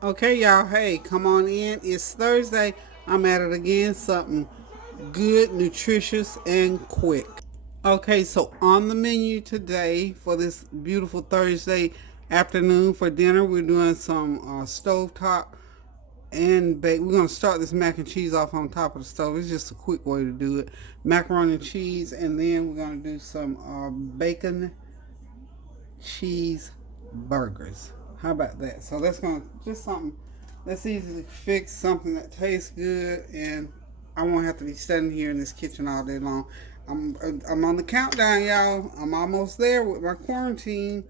Okay, y'all. Hey, come on in. It's Thursday. I'm at it again. Something good, nutritious, and quick. Okay, so on the menu today for this beautiful Thursday afternoon for dinner, we're doing some stovetop and bake. We're gonna start this mac and cheese off on top of the stove. It's just a quick way to do it. Macaroni and cheese, and then we're gonna do some bacon cheese burgers. How about that? So that's gonna just something that's easy to fix, something that tastes good, and I won't have to be standing here in this kitchen all day long. I'm on the countdown, y'all. I'm almost there with my quarantine.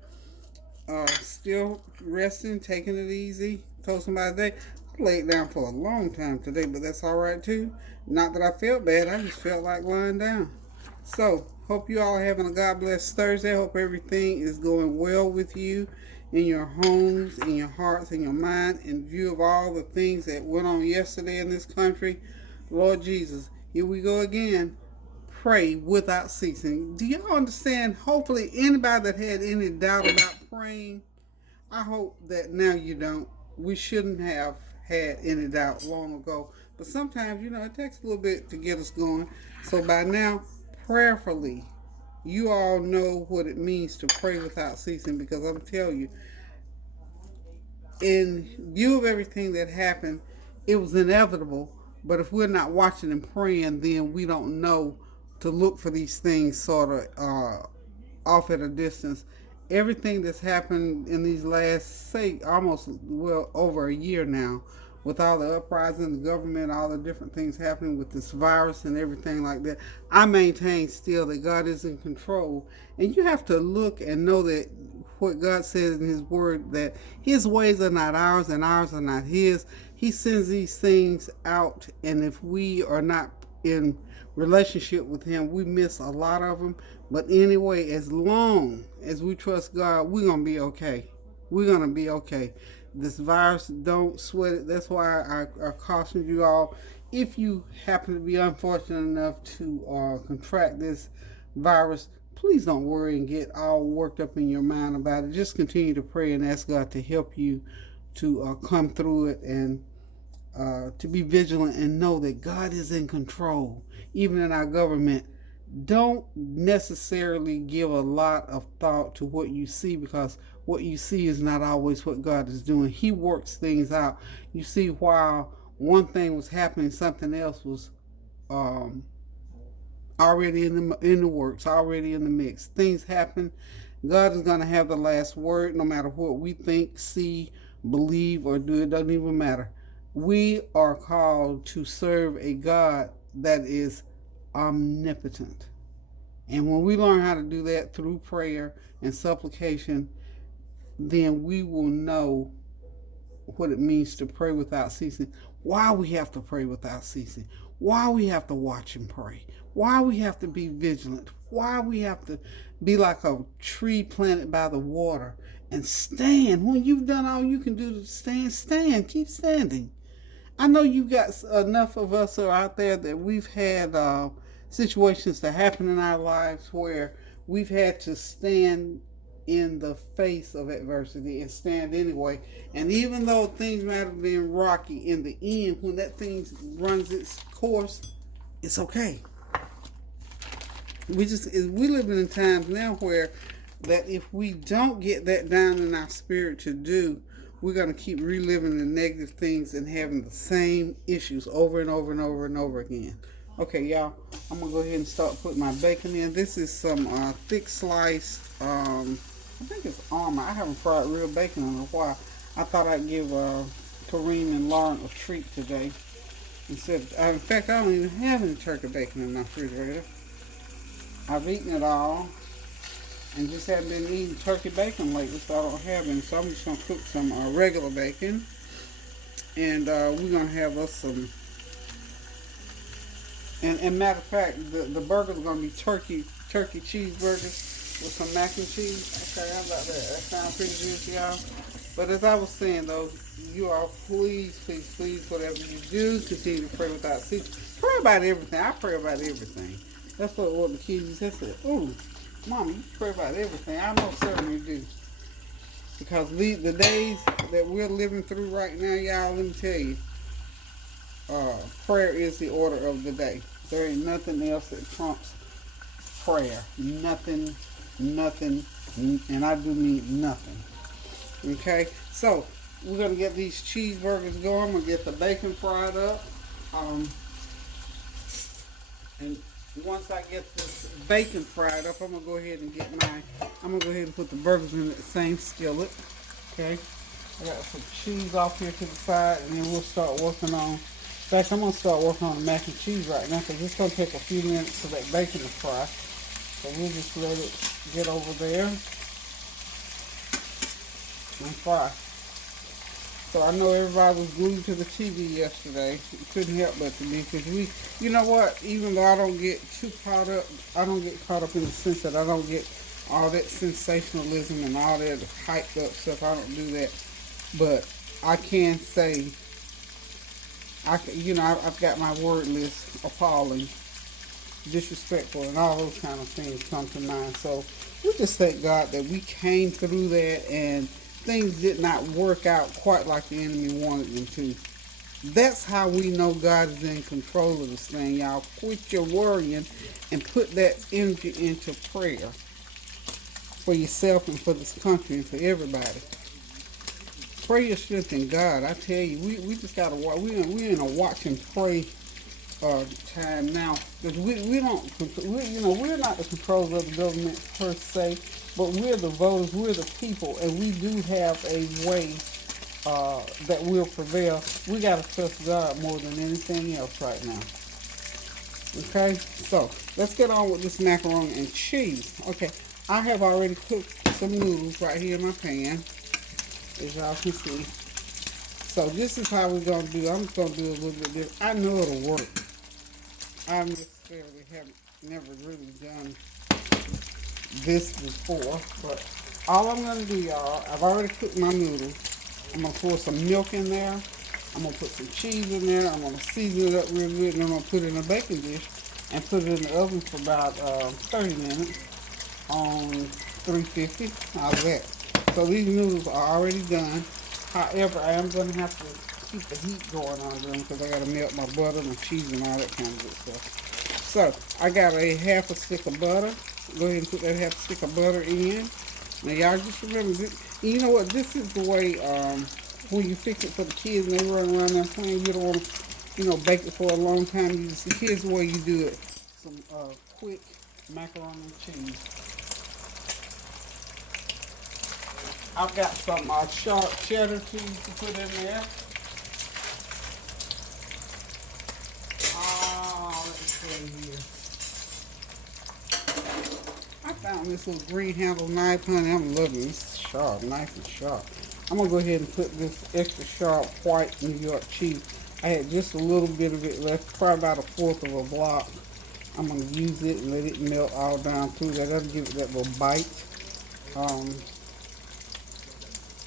Still resting, taking it easy. Told somebody today I laid down for a long time today, but that's all right too. Not that I felt bad. I just felt like lying down. So, hope you all are having a God bless Thursday. Hope everything is going well with you in your homes, in your hearts, in your mind, in view of all the things that went on yesterday in this country. Lord Jesus, here we go again. Pray without ceasing. Do y'all understand? Hopefully, anybody that had any doubt about praying, I hope that now you don't. We shouldn't have had any doubt long ago. But sometimes, it takes a little bit to get us going. So by now, prayerfully, you all know what it means to pray without ceasing, because I'm telling you, in view of everything that happened, it was inevitable. But if we're not watching and praying, then we don't know to look for these things sort of off at a distance. Everything that's happened in these last, say, almost, well, over a year now, with all the uprising, the government, all the different things happening with this virus and everything like that, I maintain still that God is in control. And you have to look and know that what God says in His Word, that His ways are not ours and ours are not His. He sends these things out, and if we are not in relationship with Him, we miss a lot of them. But anyway, as long as we trust God, we're going to be okay. We're going to be okay. This virus, don't sweat it. That's why I caution you all. If you happen to be unfortunate enough to contract this virus, please don't worry and get all worked up in your mind about it. Just continue to pray and ask God to help you to come through it, and to be vigilant and know that God is in control, even in our government. Don't necessarily give a lot of thought to what you see, because what you see is not always what God is doing. He works things out. You see, while one thing was happening, something else was um, already in the works, already in the mix. Things happen. God is going to have the last word, no matter what we think, see, believe, or do. It doesn't even matter. We are called to serve a God that is omnipotent. And when we learn how to do that through prayer and supplication, then we will know what it means to pray without ceasing. Why we have to pray without ceasing. Why we have to watch and pray. Why we have to be vigilant. Why we have to be like a tree planted by the water and stand. When you've done all you can do to stand, stand. Keep standing. I know you got enough of us are out there that we've had situations that happen in our lives where we've had to stand in the face of adversity and stand anyway. And even though things might have been rocky, in the end, when that thing runs its course, it's okay. We live in times now where that if we don't get that down in our spirit to do, we're going to keep reliving the negative things and having the same issues over and over and over and over again. Okay, y'all, I'm going to go ahead and start putting my bacon in. This is some thick sliced, I think it's Armour. I haven't fried real bacon in a while. I thought I'd give Kareem and Lauren a treat today. In fact, I don't even have any turkey bacon in my refrigerator. I've eaten it all and just haven't been eating turkey bacon lately, so I don't have any. So I'm just going to cook some regular bacon, and we're going to have us some. And matter of fact, the burgers are going to be turkey cheeseburgers with some mac and cheese. Okay, how about that? That sounds pretty good to y'all. But as I was saying, though, you all please, please, please, whatever you do, continue to pray without ceasing. Pray about everything. I pray about everything. That's what the kids said. Ooh, Mama, you pray about everything. I most certainly do. Because the days that we're living through right now, y'all, let me tell you, prayer is the order of the day. There ain't nothing else that trumps prayer. Nothing, nothing, and I do mean nothing. Okay, so we're gonna get these cheeseburgers going. I'm gonna get the bacon fried up. Um, and once I get this bacon fried up, I'm gonna go ahead and get my. I'm gonna go ahead and put the burgers in the same skillet. Okay, I got some cheese off here to the side, and then we'll start working on. In fact, I'm gonna start working on the mac and cheese right now because it's gonna take a few minutes for that bacon to fry. So we'll just let it get over there and fry. So I know everybody was glued to the TV yesterday. You couldn't help but to be because you know what? Even though I don't get too caught up, I don't get caught up in the sense that I don't get all that sensationalism and all that hyped up stuff. I don't do that. But I can say, I've got my word list appalling, disrespectful, and all those kind of things come to mind. So we just thank God that we came through that and things did not work out quite like the enemy wanted them to. That's how we know God is in control of this thing, y'all. Quit your worrying and put that energy into prayer for yourself and for this country and for everybody. Pray your strength in God. I tell you, we just gotta watch. We're in a watch and pray time now because we don't we're not the controllers of the government per se, but we're the voters, we're the people, and we do have a way that will prevail. We got to trust God more than anything else right now. Okay, so let's get on with this macaroni and cheese. Okay, I have already cooked some noodles right here in my pan, as y'all can see. So this is how we're gonna do. I'm just gonna do a little bit different. I know it'll work. I necessarily haven't never really done this before, but all I'm gonna do, y'all, I've already cooked my noodles. I'm gonna pour some milk in there. I'm gonna put some cheese in there. I'm gonna season it up real good, and I'm gonna put it in a baking dish and put it in the oven for about 30 minutes on 350. How's that? So these noodles are already done. However, I am gonna have to keep the heat going on them because I gotta melt my butter, my cheese, and all that kind of good stuff. So I got a half a stick of butter. Go ahead and put that half a stick of butter in. Now y'all just remember this. You know what? This is the way when you fix it for the kids and they run around there playing. You don't want to, bake it for a long time. Here's the way you do it. Some quick macaroni and cheese. I've got some sharp cheddar cheese to put in there. Let's see here. I found this little green handle knife, honey. I'm loving this. It's sharp, nice and sharp. I'm going to go ahead and put this extra sharp white New York cheese. I had just a little bit of it left, probably about a fourth of a block. I'm going to use it and let it melt all down through that. That'll give it that little bite.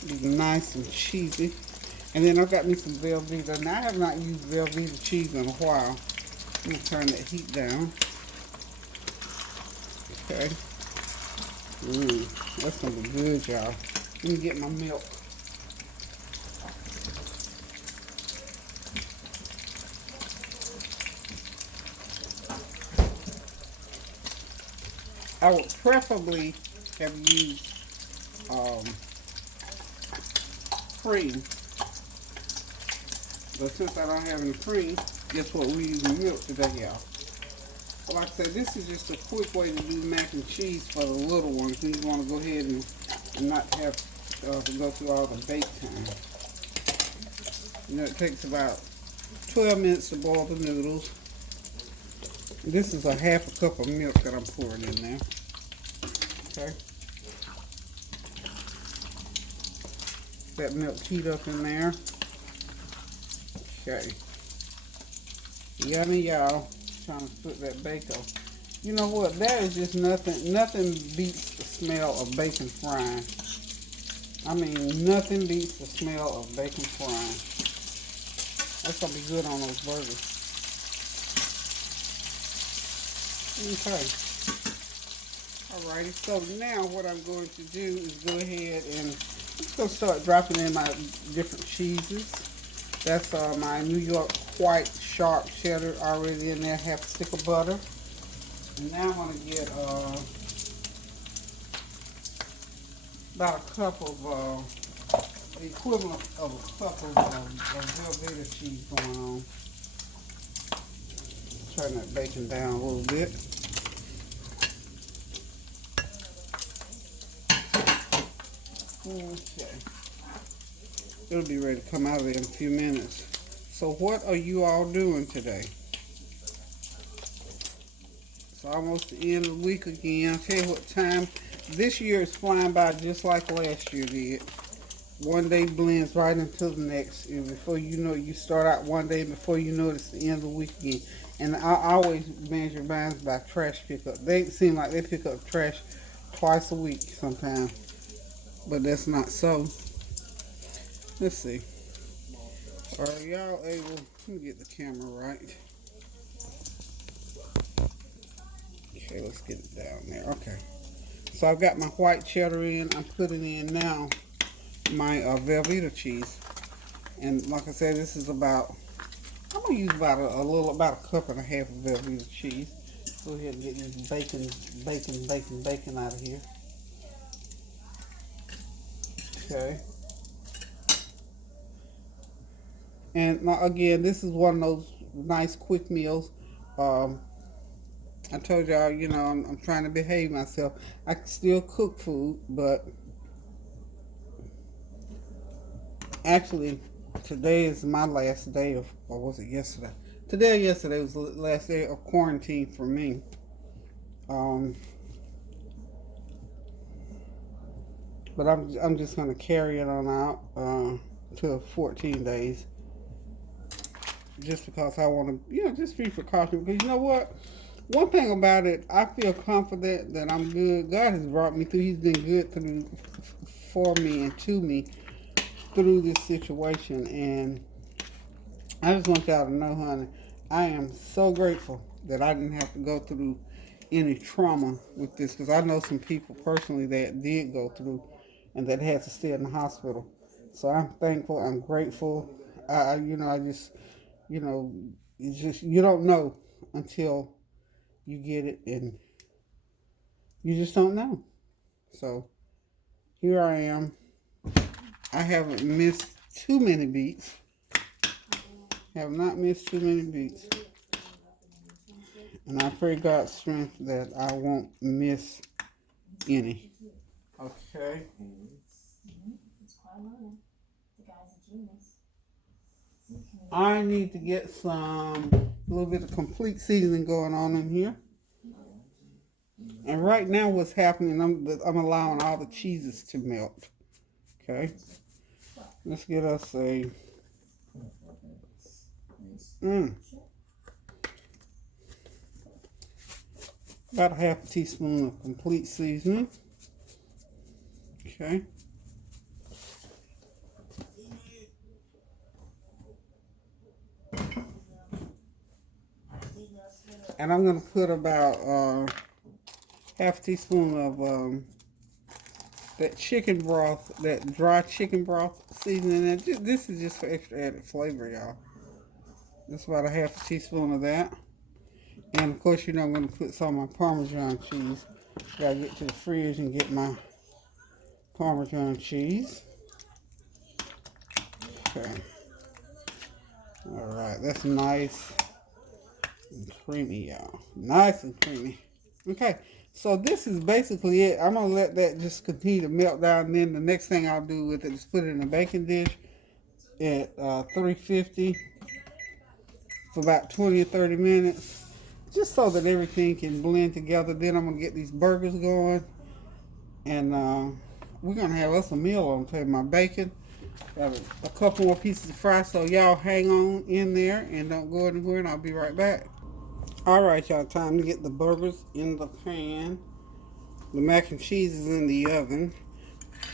Be nice and cheesy. And then I've got me some Velveeta. Now I have not used Velveeta cheese in a while. I'm going to turn that heat down. Okay. That's going to be good, y'all. Let me get my milk. I would preferably have used cream. But since I don't have any cream, guess what? We're using milk today, y'all. Like I said, this is just a quick way to do mac and cheese for the little ones. You want to go ahead and not have to go through all the bake time. It takes about 12 minutes to boil the noodles. This is a half a cup of milk that I'm pouring in there. Okay. That milk heat up in there. Okay. Yummy, y'all. Trying to put that bacon. You know what? That is just nothing. Nothing beats the smell of bacon frying. I mean, nothing beats the smell of bacon frying. That's gonna be good on those burgers. Okay. Alrighty. So now what I'm going to do is go ahead and just gonna start dropping in my different cheeses. That's my New York white sharp cheddar already in there, half a stick of butter. And now I'm gonna get about a cup of the equivalent of a cup of velveeta cheese going on. Turn that bacon down a little bit. Okay. It'll be ready to come out of there in a few minutes. So what are you all doing today? It's almost the end of the week again. I'll tell you what time. This year is flying by just like last year did. One day blends right into the next. And before you know it, you start out one day. Before you know it, it's the end of the week again. And I always measure mine by trash pickup. They seem like they pick up trash twice a week sometimes. But that's not so. Let's see. Are y'all able? Let me get the camera right. Okay, let's get it down there. Okay. So I've got my white cheddar in. I'm putting in now my velveeta cheese. And like I said, this is about, I'm going to use about about a cup and a half of velveeta cheese. Go ahead and get this bacon out of here. Okay. And now, again, this is one of those nice quick meals. I told y'all, you know, I'm trying to behave myself. I can still cook food, but actually, today is my last day of, or was it yesterday? Today or yesterday was the last day of quarantine for me. But I'm just gonna carry it on out to 14 days, just because I want to, you know, just be precautionary. Because you know what? One thing about it, I feel confident that I'm good. God has brought me through. He's been good through for me and to me through this situation. And I just want y'all to know, honey, I am so grateful that I didn't have to go through any trauma with this. Because I know some people personally that did go through and that had to stay in the hospital. So I'm thankful. I'm grateful. I just, you know, it's just, you don't know until you get it, and you just don't know. So here I am. I haven't missed too many beats. Have not missed too many beats. And I pray God's strength that I won't miss any. Okay. I need to get a little bit of complete seasoning going on in here. And right now what's happening, I'm allowing all the cheeses to melt. Okay. Let's get us about a half a teaspoon of complete seasoning. Okay. And I'm going to put about half a teaspoon of that chicken broth, that dry chicken broth seasoning. And this is just for extra added flavor, y'all. That's about a half a teaspoon of that. And of course, you know, I'm going to put some of my Parmesan cheese. Gotta get to the fridge and get my Parmesan cheese. Okay. Alright, that's nice and creamy, y'all. Nice and creamy. Okay, so this is basically it. I'm going to let that just continue to melt down. And then the next thing I'll do with it is put it in a baking dish at 350 for about 20 or 30 minutes. Just so that everything can blend together. Then I'm going to get these burgers going. And we're going to have us a meal on the table. My bacon. Got a couple more pieces of fry. So y'all hang on in there and don't go anywhere. And I'll be right back. Alright, y'all. Time to get the burgers in the pan. The mac and cheese is in the oven.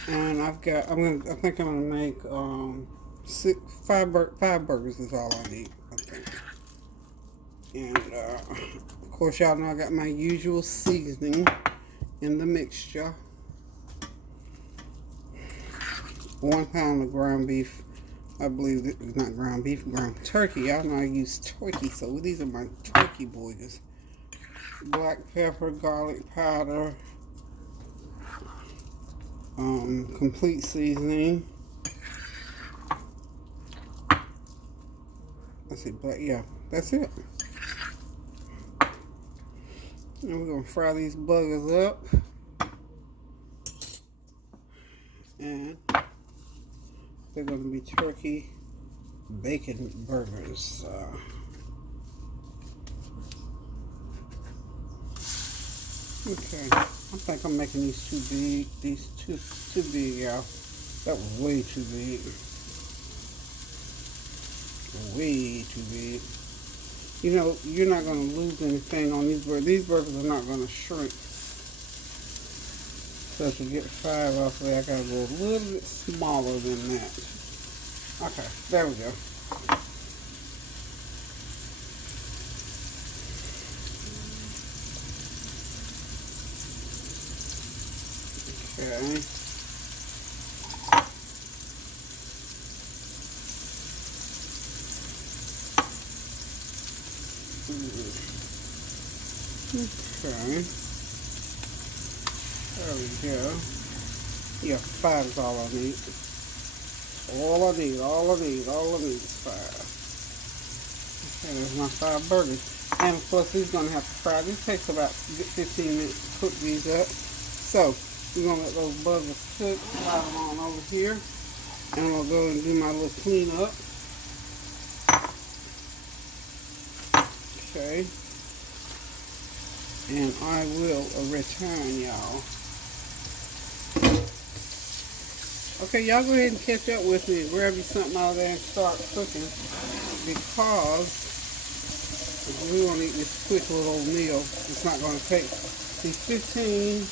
And I think I'm going to make 5 burgers is all I need. I think. And, of course, y'all know I got my usual seasoning in the mixture. 1 pound of ground beef. I believe it's not ground beef, ground turkey. Y'all know I use turkey, so these are my turkey burgers. Black pepper, garlic powder, complete seasoning. Let's see, but yeah, that's it. And we're gonna fry these buggers up. And they're gonna be turkey bacon burgers. Okay, I think I'm making these too big. These too big, y'all. That was way too big. Way too big. You know, you're not gonna lose anything on these burgers. These burgers are not gonna shrink. So to get 5 off there, I gotta go a little bit smaller than that. Okay, there we go. Okay. Okay. There we go. Yeah, 5 is all I need. All I need is 5. Okay, there's my 5 burgers. And of course, these are going to have to fry. This takes about 15 minutes to cook these up. So, we're going to let those burgers cook. Slide them on over here. And I'm going to go and do my little cleanup. Okay. And I will return, y'all. Okay, y'all go ahead and catch up with me and grab you something out of there and start cooking, because we want to eat this quick little meal. It's not going to take these 15,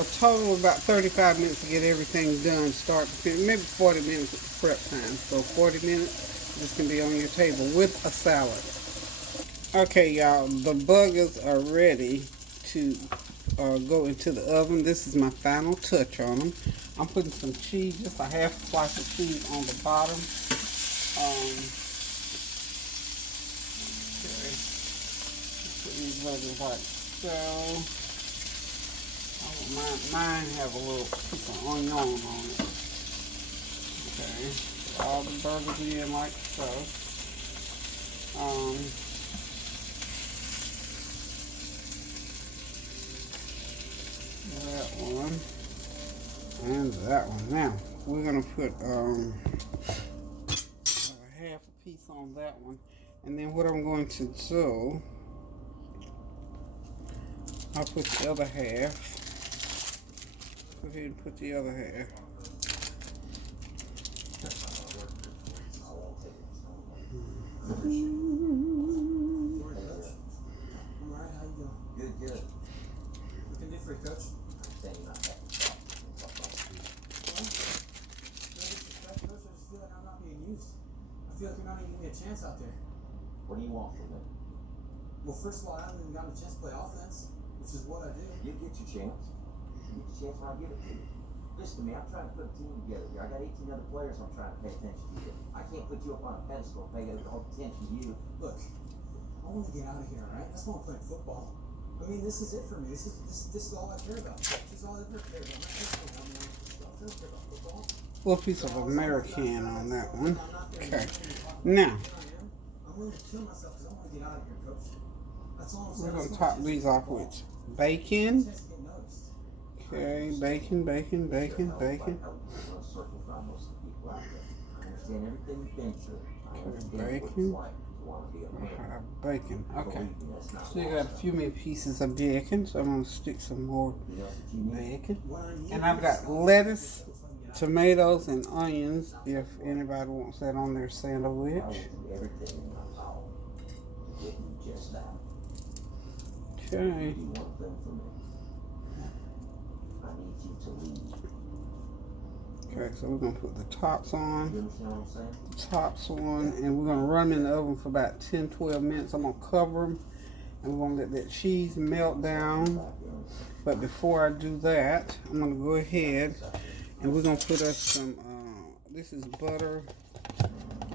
a total of about 35 minutes to get everything done, start to finish, maybe 40 minutes at the prep time. So 40 minutes, this can be on your table with a salad. Okay, y'all, the burgers are ready to go into the oven. This is my final touch on them. I'm putting some cheese, just a half slice of cheese on the bottom. Okay. Put these burgers like so. I want mine have a little piece of onion on it. Okay. Put all the burgers in like so. That one and that one. Now we're gonna put a half a piece on that one, and then what I'm going to do, I'll put the other half. Go ahead and put the other half. Good. What can I do for you, Coach? I just feel like I'm not being used. I feel like you're not even giving me a chance out there. What do you want from me? Well, first of all, I haven't even gotten a chance to play offense, which is what I do. You get your chance. You get your chance when I give it to you. Listen to me, I'm trying to put a team together here. I got 18 other players I'm trying to pay attention to you. I can't put you up on a pedestal and pay all attention to you. Look, I want to get out of here, alright? That's why I'm playing football. I mean, this is it for me. This is all I care about. This is all I ever care about. I'm not care about football. Little piece of American on that one. Okay. Now I'm willing to kill myself because I want to get out of here, Coach. That's all I'm saying. we're gonna top these off with bacon. Okay, bacon. I understand everything you've been through. I understand what it's like to want to be a man. Bacon. Okay. So you got a few more pieces of bacon, so I'm gonna stick some more bacon. And I've got lettuce, tomatoes, and onions. If anybody wants that on their sandwich. I will do everything in my power to get you just that. Okay. Do one thing for me. I need you to leave. Okay, so we're gonna put the tops You on. understand what I'm saying? Tops on, and we're gonna run them in the oven for about 10-12 minutes. I'm gonna cover them, and we're gonna let that cheese melt down. But before I do that, I'm gonna go ahead And we're going to put us some, this is butter.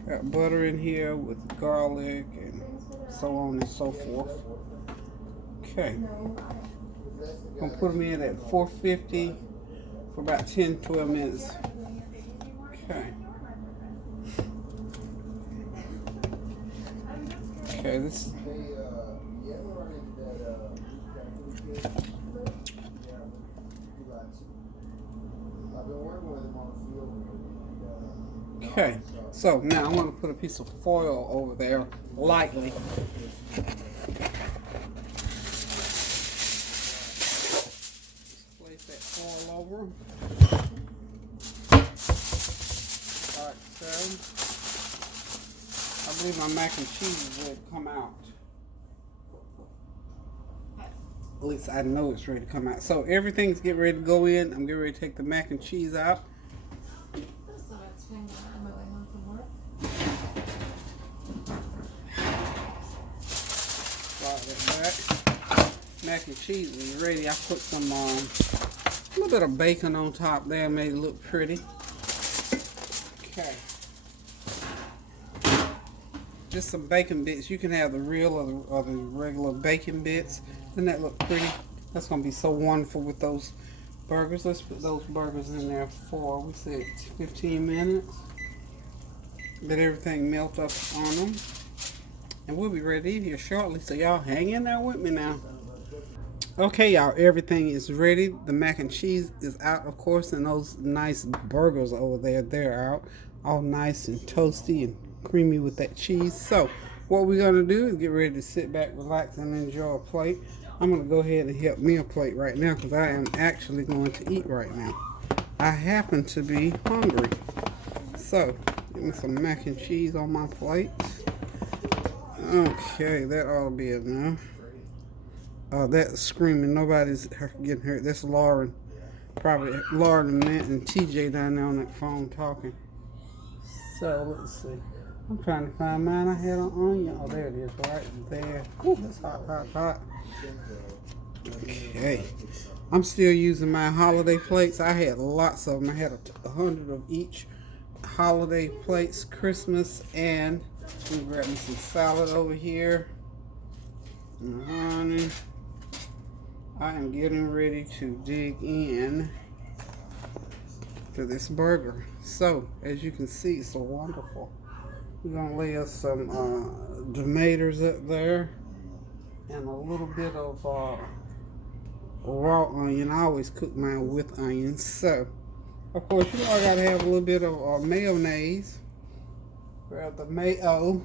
Got butter in here with garlic and so on and so forth. Okay. I'm going to put them in at 450 for about 10-12 minutes. Okay. Okay, this. Okay, so now I'm going to put a piece of foil over there lightly. Just place that foil over. Like so. I believe my mac and cheese will come out. At least I know it's ready to come out. So everything's getting ready to go in. I'm getting ready to take the mac and cheese out. Slide that back. Mac and cheese is ready. I put some a little bit of bacon on top there, made it look pretty. Okay. Just some bacon bits. You can have the real or the regular bacon bits. Doesn't that look pretty? That's going to be so wonderful with those burgers. Let's put those burgers in there for, we said 15 minutes. Let everything melt up on them. And we'll be ready to eat here shortly. So y'all hang in there with me now. Okay, y'all, everything is ready. The mac and cheese is out, of course, and those nice burgers over there, they're out. All nice and toasty and creamy with that cheese. So what we're going to do is get ready to sit back, relax, and enjoy a plate. I'm going to go ahead and help me a plate right now because I am actually going to eat right now. I happen to be hungry. So give me some mac and cheese on my plate. Okay, that ought to be enough. That's screaming. Nobody's getting hurt. That's Lauren. Probably Lauren and TJ down there on that phone talking. So let's see. I'm trying to find mine. I had an onion. Oh, there it is, right there. Ooh, that's hot, hot, hot. Okay. I'm still using my holiday plates. I had lots of them. I had 100 of each holiday plates, Christmas, and let me grab me some salad over here. And honey. I am getting ready to dig in to this burger. So, as you can see, it's so wonderful. We're going to lay us some tomatoes up there and a little bit of raw onion. I always cook mine with onions. So, of course, you know I got to have a little bit of mayonnaise. Grab the mayo,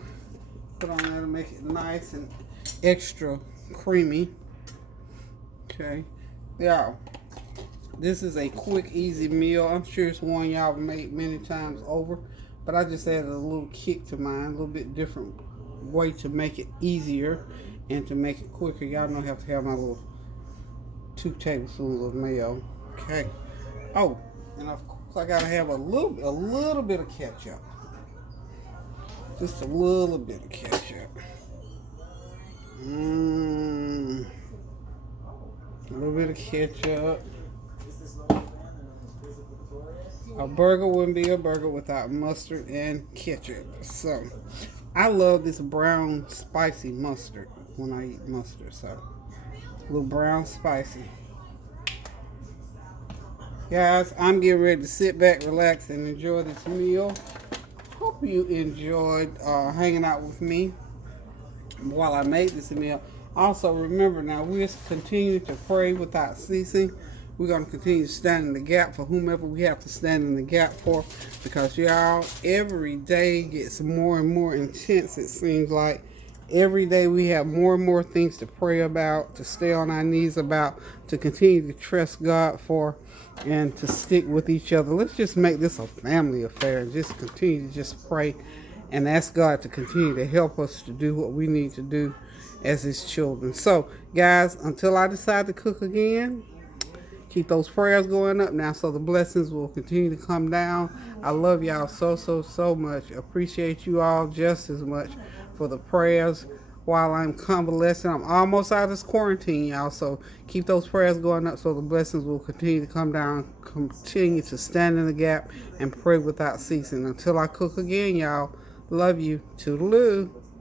put on there to make it nice and extra creamy. Okay, y'all, this is a quick, easy meal. I'm sure it's one y'all have made many times over, but I just added a little kick to mine, a little bit different way to make it easier and to make it quicker. Y'all don't have to have my little 2 tablespoons of mayo. Okay. Oh, and of course I gotta have a little bit of ketchup. Just a little bit of ketchup. A little bit of ketchup. A burger wouldn't be a burger without mustard and ketchup. So, I love this brown spicy mustard when I eat mustard. So, a little brown spicy. Guys, I'm getting ready to sit back, relax, and enjoy this meal. Hope you enjoyed hanging out with me while I made this meal. Also, remember now, we're continuing to pray without ceasing. We're going to continue to stand in the gap for whomever we have to stand in the gap for, because y'all, every day gets more and more intense. It seems like every day we have more and more things to pray about, to stay on our knees about, to continue to trust God for, and to stick with each other. Let's just make this a family affair and just continue to just pray and ask God to continue to help us to do what we need to do as his children. So, guys, until I decide to cook again, keep those prayers going up now so the blessings will continue to come down. I love y'all so much. Appreciate you all just as much for the prayers while I'm convalescing. I'm almost out of this quarantine, y'all. So keep those prayers going up so the blessings will continue to come down. Continue to stand in the gap and pray without ceasing. Until I cook again, y'all. Love you. Toodaloo.